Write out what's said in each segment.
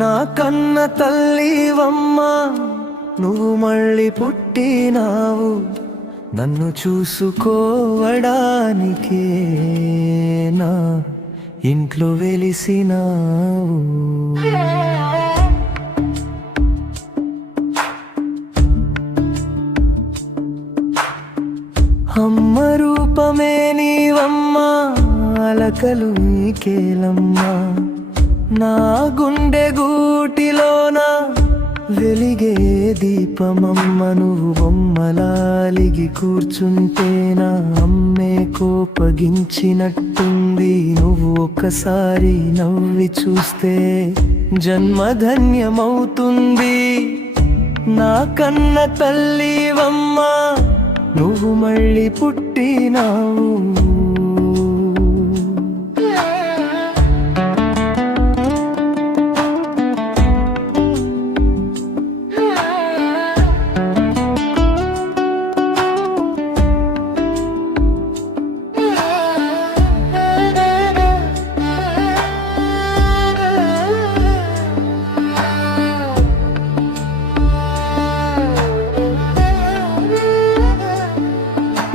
నా కన్న తల్లివమ్మా, నువ్వు మళ్ళీ పుట్టినావు నన్ను చూసుకోవడానికే, నా ఇంట్లో వెలిసినావు. అమ్మ రూపమే నీవమ్మా, అలకలు నీకేలమ్మా, నా గుండె గూటిలోన వెలిగే దీపమమ్మ. నువ్వు బొమ్మలాలిగి కూర్చుంటే నా అమ్మే కోపగించినట్టుంది. నువ్వు ఒక్కసారి నవ్వి చూస్తే జన్మధన్యమవుతుంది. నా కన్న తల్లివమ్మా, నువ్వు మళ్ళీ పుట్టినావు.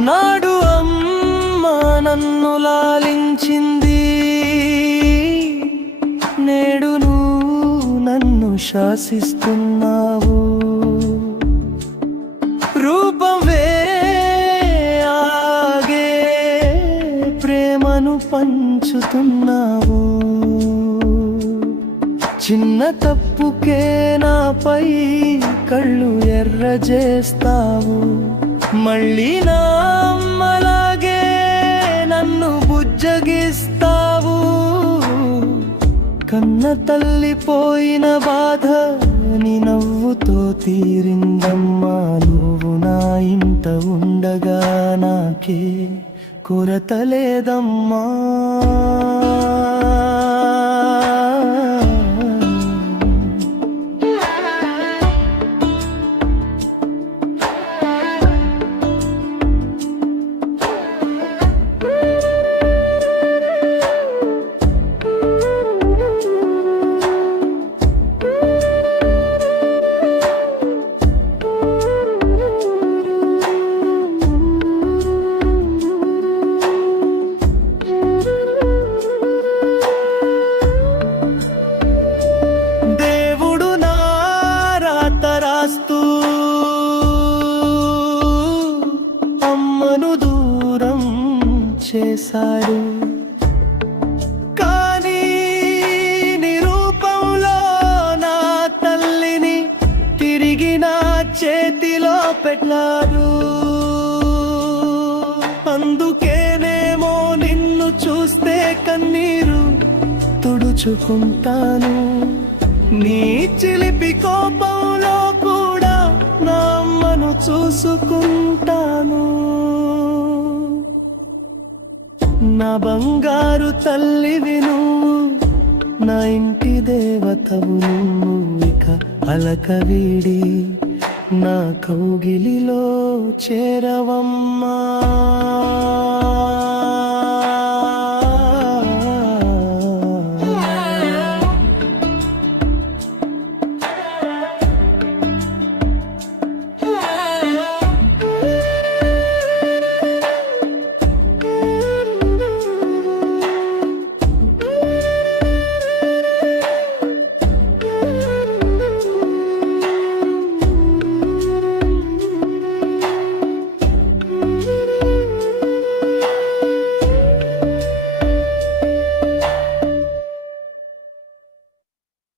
నాడు అమ్మ నన్ను లాలించింది, నేడు నువ్వు నన్ను శాసిస్తున్నావు. రూపం ఆగే ప్రేమను పంచుతున్నావు. చిన్న తప్పుకే నాపై కళ్ళు ఎర్రజేస్తావు. మళ్ళీ నా అమ్మలాగే నన్ను బుజ్జగిస్తావు. కన్న తల్లి పోయిన బాధ నీ నవ్వుతో తీరిందమ్మా. నువ్వు నా ఇంట ఉండగా నాకే కొరత లేదమ్మా. అమ్మను దూరం చేశాడు, కానీ నీ రూపంలో నా తల్లిని తిరిగి నా చేతిలో పెట్టాడు. అందుకేనేమో నిన్ను చూస్తే కన్నీరు తుడుచుకుంటాను. నీ చిలిపి కోపంలో కూడా నా అమ్మను చూసుకుంటాను. నా బంగారు తల్లివి నువ్వు, నా ఇంటి దేవతవు నువ్వు. ఇక అలక వీడి నా కౌగిలిలో చేరవమ్మా.